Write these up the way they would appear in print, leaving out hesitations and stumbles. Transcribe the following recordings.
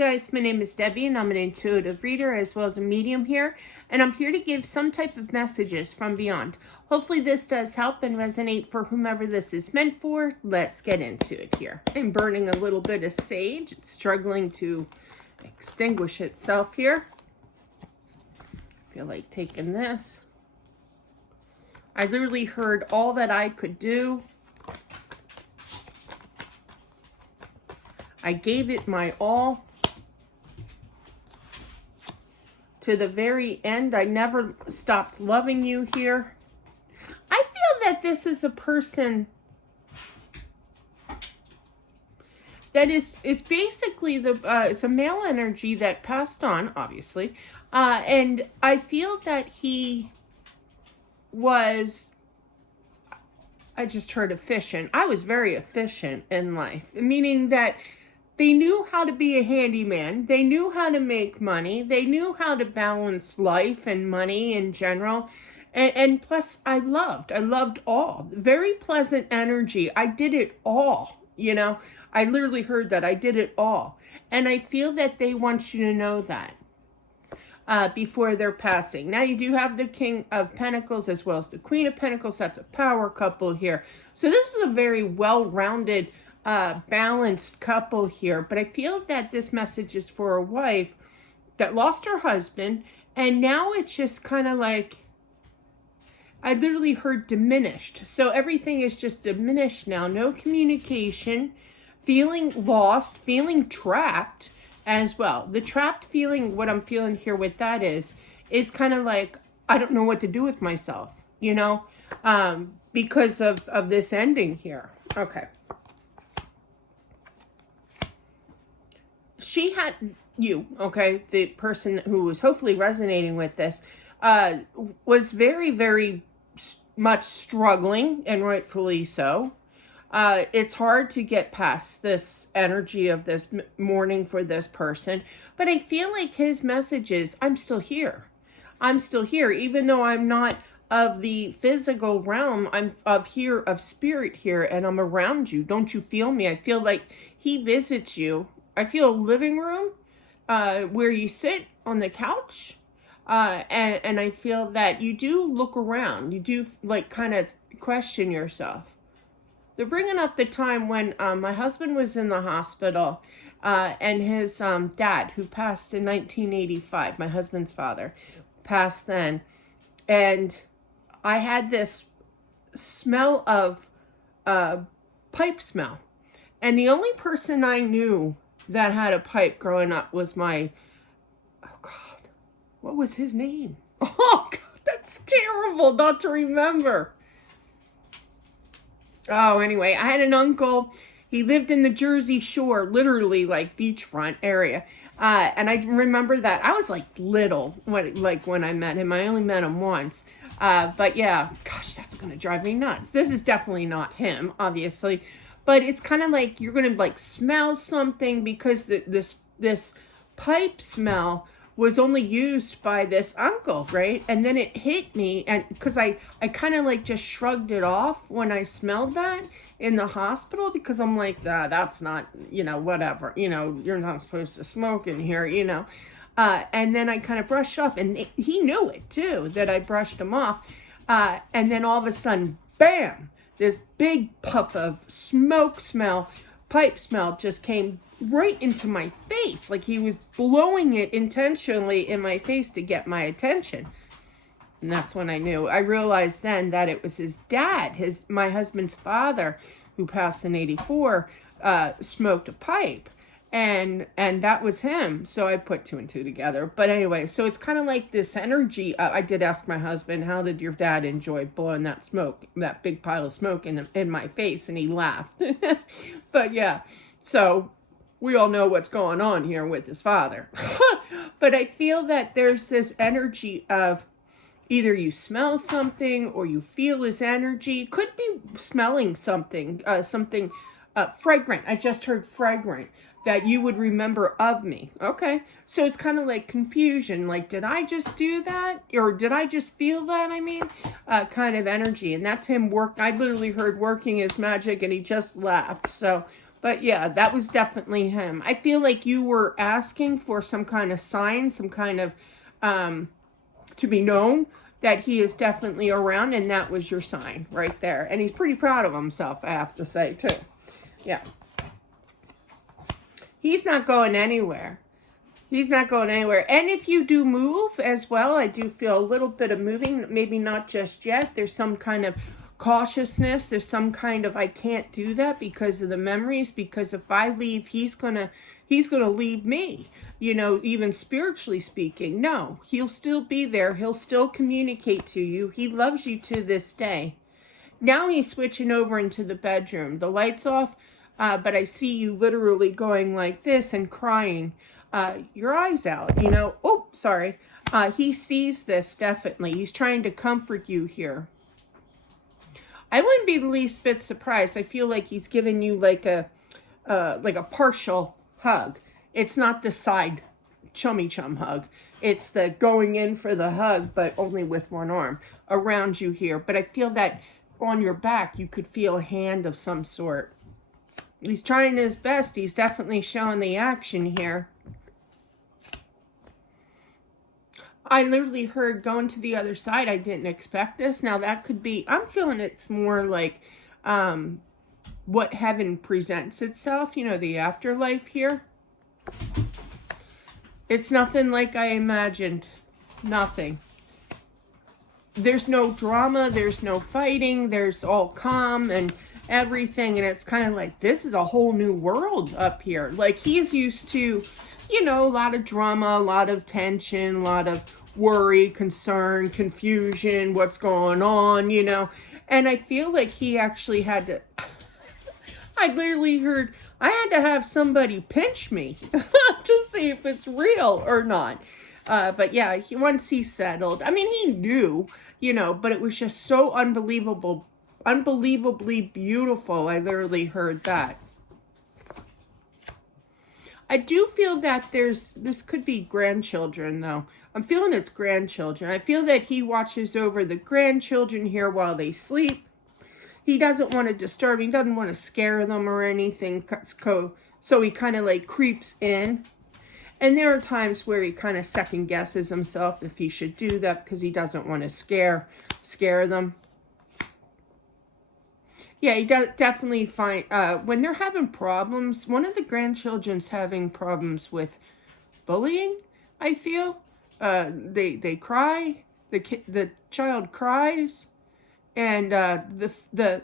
Guys, my name is Debbie and I'm an intuitive reader as well as a medium here, and I'm here to give some type of messages from beyond. Hopefully this does help and resonate for whomever this is meant for. Let's get into it here. I'm burning a little bit of sage. It's struggling to extinguish itself here. I feel like taking this. I literally heard all that I could do. I gave it my all. To the very end, I never stopped loving you here. I feel that this is a person that is basically it's a male energy that passed on, obviously. And I feel that he was, I just heard efficient. I was very efficient in life, meaning that they knew how to be a handyman. They knew how to make money. They knew how to balance life and money in general. And plus, I loved all. Very pleasant energy. I did it all, you know. I literally heard that. I did it all. And I feel that they want you to know that before their passing. Now, you do have the King of Pentacles as well as the Queen of Pentacles. That's a power couple here. So this is a very well-rounded balanced couple here, but I feel that this message is for a wife that lost her husband, and now it's just kind of like, I literally heard diminished. So everything is just diminished now. No communication, feeling lost, feeling trapped as well. The trapped feeling, what I'm feeling here with that is kind of like, I don't know what to do with myself, you know, because of this ending here. Okay. She had you, okay, the person who was hopefully resonating with this, was very, very much struggling, and rightfully so. It's hard to get past this energy of this mourning for this person, but I feel like his message is, I'm still here. I'm still here, even though I'm not of the physical realm. I'm of spirit here, and I'm around you. Don't you feel me? I feel like he visits you. I feel a living room where you sit on the couch, and I feel that you do look around. You do like kind of question yourself. They're bringing up the time when my husband was in the hospital, and his dad, who passed in 1985, my husband's father, passed then, and I had this smell of pipe smell, and the only person I knew that had a pipe growing up was my, oh God, what was his name? Oh God, that's terrible not to remember. Oh, anyway, I had an uncle. He lived in the Jersey Shore, literally like beachfront area. And I remember that I was like little when I met him. I only met him once. But yeah, gosh, that's going to drive me nuts. This is definitely not him, obviously. But it's kind of like you're going to like smell something, because this pipe smell was only used by this uncle, right? And then it hit me, and because I kind of like just shrugged it off when I smelled that in the hospital, because I'm like, that's not, you know, whatever, you know, you're not supposed to smoke in here, you know. And then I kind of brushed off, and he knew it too, that I brushed him off. And then all of a sudden, bam! This big puff of smoke smell, pipe smell, just came right into my face. Like he was blowing it intentionally in my face to get my attention. And that's when I knew. I realized then that it was his dad, my husband's father, who passed in 84, smoked a pipe. And that was him. So I put two and two together. But anyway, so it's kind of like this energy. I did ask my husband, how did your dad enjoy blowing that smoke, that big pile of smoke in my face? And he laughed. But yeah, so we all know what's going on here with his father. But I feel that there's this energy of either you smell something or you feel his energy. Could be smelling something, something fragrant. I just heard fragrant, that you would remember of me. Okay, so it's kind of like confusion, like, did I just do that, or did I just feel that? I mean, kind of energy. And that's him I literally heard working his magic, and he just laughed. So But yeah, that was definitely him. I feel like you were asking for some kind of sign, some kind of to be known that he is definitely around, and that was your sign right there. And he's pretty proud of himself, I have to say, too. Yeah. He's not going anywhere. He's not going anywhere. And if you do move as well, I do feel a little bit of moving, maybe not just yet. There's some kind of cautiousness. There's some kind of, I can't do that because of the memories, because if I leave, he's gonna leave me, you know, even spiritually speaking. No, he'll still be there. He'll still communicate to you. He loves you to this day. Now he's switching over into the bedroom. The light's off, but I see you literally going like this and crying your eyes out, you know. Oh, sorry. He sees this, definitely. He's trying to comfort you here. I wouldn't be the least bit surprised. I feel like he's giving you like a partial hug. It's not the side chummy chum hug. It's the going in for the hug, but only with one arm around you here. But I feel that on your back, you could feel a hand of some sort. He's trying his best. He's definitely showing the action here. I literally heard going to the other side. I didn't expect this. Now that could be, I'm feeling it's more like what heaven presents itself, you know, the afterlife here. It's nothing like I imagined. Nothing. There's no drama. There's no fighting. There's all calm and everything. And it's kind of like, this is a whole new world up here. Like he's used to, you know, a lot of drama, a lot of tension, a lot of worry, concern, confusion, what's going on, you know. And I feel like he actually had to, I literally heard, I had to have somebody pinch me to see if it's real or not. But yeah, once he settled, I mean, he knew, you know, but it was just so unbelievably beautiful. I literally heard that. I do feel that this could be grandchildren, though. I'm feeling it's grandchildren. I feel that he watches over the grandchildren here while they sleep. He doesn't want to disturb, he doesn't want to scare them or anything, so he kind of like creeps in. And there are times where he kind of second guesses himself if he should do that because he doesn't want to scare them. Yeah, he does definitely find, when they're having problems, one of the grandchildren's having problems with bullying, I feel. They cry, the child cries, and the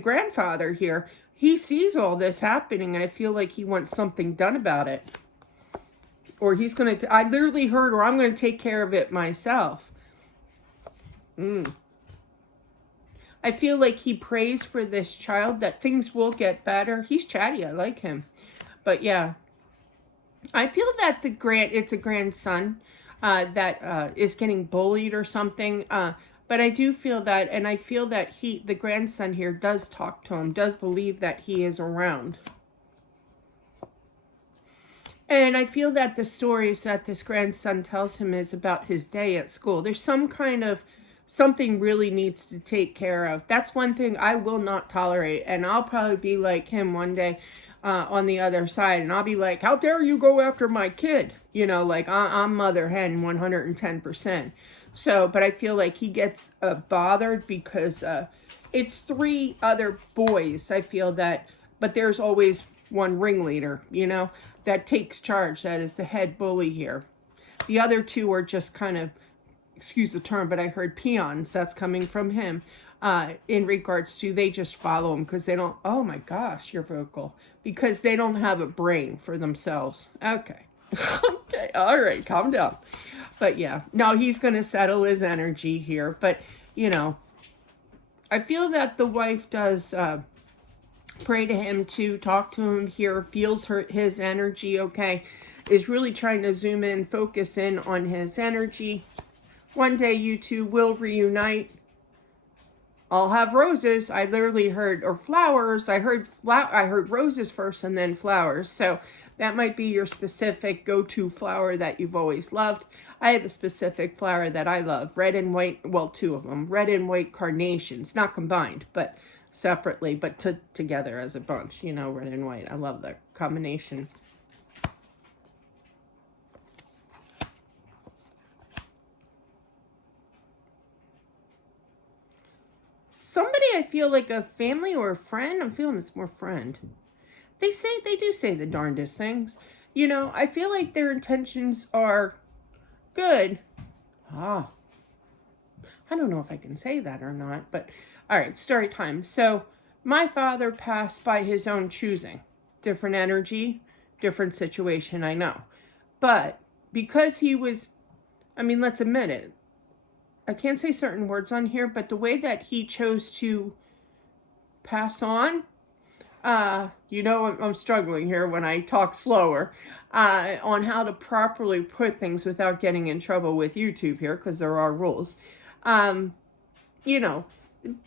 grandfather here, he sees all this happening, and I feel like he wants something done about it. Or he's going to, I literally heard, or I'm going to take care of it myself. I feel like he prays for this child that things will get better. He's chatty. I like him. But yeah, I feel that it's a grandson that is getting bullied or something. But I do feel that, and I feel that the grandson here does talk to him, does believe that he is around. And I feel that the stories that this grandson tells him is about his day at school. There's some kind of, something really needs to take care of. That's one thing I will not tolerate. And I'll probably be like him one day on the other side. And I'll be like, how dare you go after my kid? You know, like I'm mother hen 110%. So, but I feel like he gets bothered because it's 3 other boys. I feel that, but there's always one ringleader, you know, that takes charge. That is the head bully here. The other 2 are just kind of, excuse the term, but I heard peons. That's coming from him in regards to they just follow him because they don't, oh my gosh, you're vocal. Because they don't have a brain for themselves. Okay. Okay. All right. Calm down. But yeah, no, he's going to settle his energy here. But, you know, I feel that the wife does pray to him too, talk to him here, feels his energy, okay, is really trying to zoom in, focus in on his energy. One day you two will reunite. I'll have roses. I literally heard, or flowers. I heard roses first and then flowers. So that might be your specific go-to flower that you've always loved. I have a specific flower that I love, red and white, well, 2 of them, red and white carnations, not combined, but separately, but together as a bunch, you know, red and white. I love that combination. Somebody I feel like a family or a friend. I'm feeling it's more friend. They do say the darndest things. You know, I feel like their intentions are good. Ah, I don't know if I can say that or not, but all right, story time. So my father passed by his own choosing. Different energy, different situation, I know. But because he was, I mean, let's admit it. I can't say certain words on here, but the way that he chose to pass on, you know, I'm struggling here when I talk slower, on how to properly put things without getting in trouble with YouTube here, because there are rules. You know,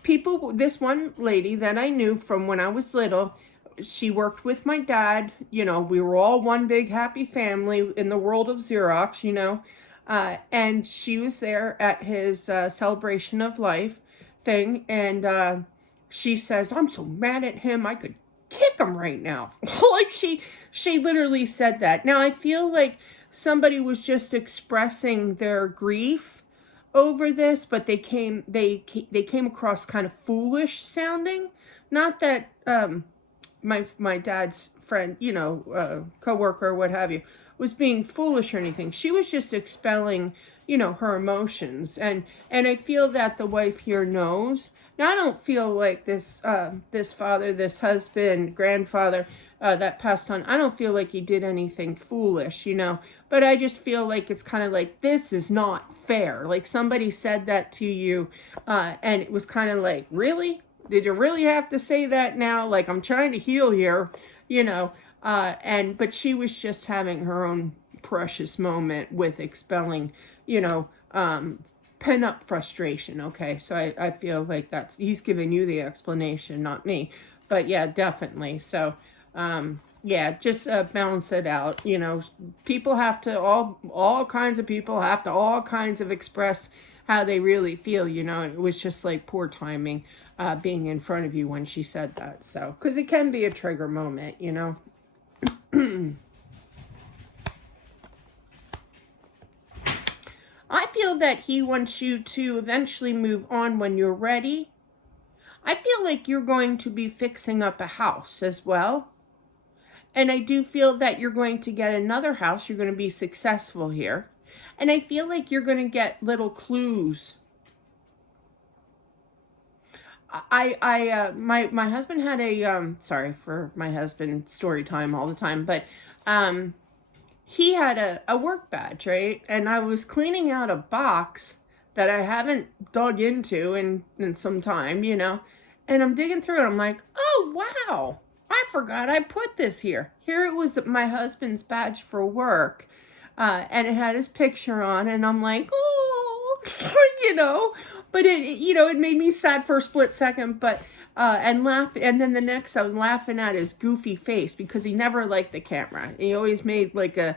people, this one lady that I knew from when I was little, she worked with my dad. You know, we were all one big happy family in the world of Xerox, you know. And she was there at his celebration of life thing. And she says, I'm so mad at him, I could kick him right now. Like she literally said that. Now I feel like somebody was just expressing their grief over this, but they came across kind of foolish sounding. Not that my dad's friend, you know, coworker, what have you, was being foolish or anything. She was just expelling, you know, her emotions, and I feel that the wife here knows. Now I don't feel like this this father, this husband, grandfather that passed on, I don't feel like he did anything foolish, you know, but I just feel like it's kind of like, this is not fair. Like somebody said that to you, and it was kind of like, really? Did you really have to say that now? Like, I'm trying to heal here, you know. But she was just having her own precious moment with expelling, you know, pent up frustration. Okay, so I feel like he's giving you the explanation, not me. But yeah, definitely. So yeah, just balance it out. You know, people have to, all kinds of people have to all kinds of express how they really feel, you know. It was just like poor timing being in front of you when she said that. So, because it can be a trigger moment, you know. I feel that he wants you to eventually move on when you're ready. I feel like you're going to be fixing up a house as well. And I do feel that you're going to get another house. You're going to be successful here. And I feel like you're going to get little clues. My husband had a, sorry for my husband story time all the time, but, he had a work badge, right? And I was cleaning out a box that I haven't dug into in some time, you know, and I'm digging through it. I'm like, oh, wow, I forgot I put this here. Here it was, my husband's badge for work, and it had his picture on, and I'm like, oh, you know, but you know, it made me sad for a split second, but and laugh, and then the next I was laughing at his goofy face, because he never liked the camera. He always made like a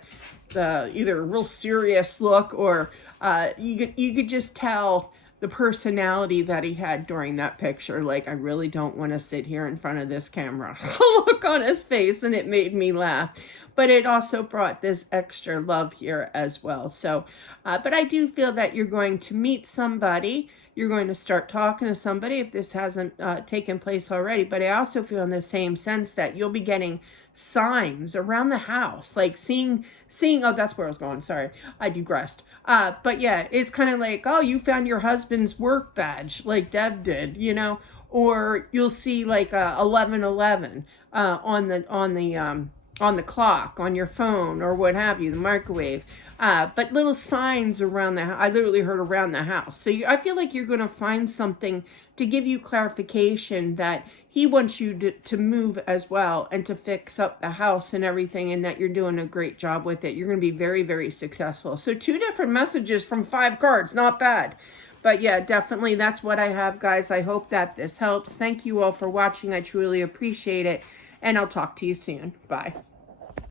either a real serious look, or you could just tell the personality that he had during that picture. Like, I really don't want to sit here in front of this camera. Look on his face, and it made me laugh. But it also brought this extra love here as well. So, but I do feel that you're going to meet somebody. You're going to start talking to somebody if this hasn't taken place already. But I also feel in the same sense that you'll be getting signs around the house, like seeing, oh, that's where I was going. Sorry, I digressed. But yeah, it's kind of like, oh, you found your husband's work badge, like Deb did, you know, or you'll see like 11:11 on the clock, on your phone, or what have you, the microwave. But little signs around the house. I literally heard around the house. So I feel like you're going to find something to give you clarification that he wants you to move as well, and to fix up the house and everything, and that you're doing a great job with it. You're going to be very, very successful. So 2 different messages from 5 cards. Not bad. But yeah, definitely that's what I have, guys. I hope that this helps. Thank you all for watching. I truly appreciate it. And I'll talk to you soon. Bye.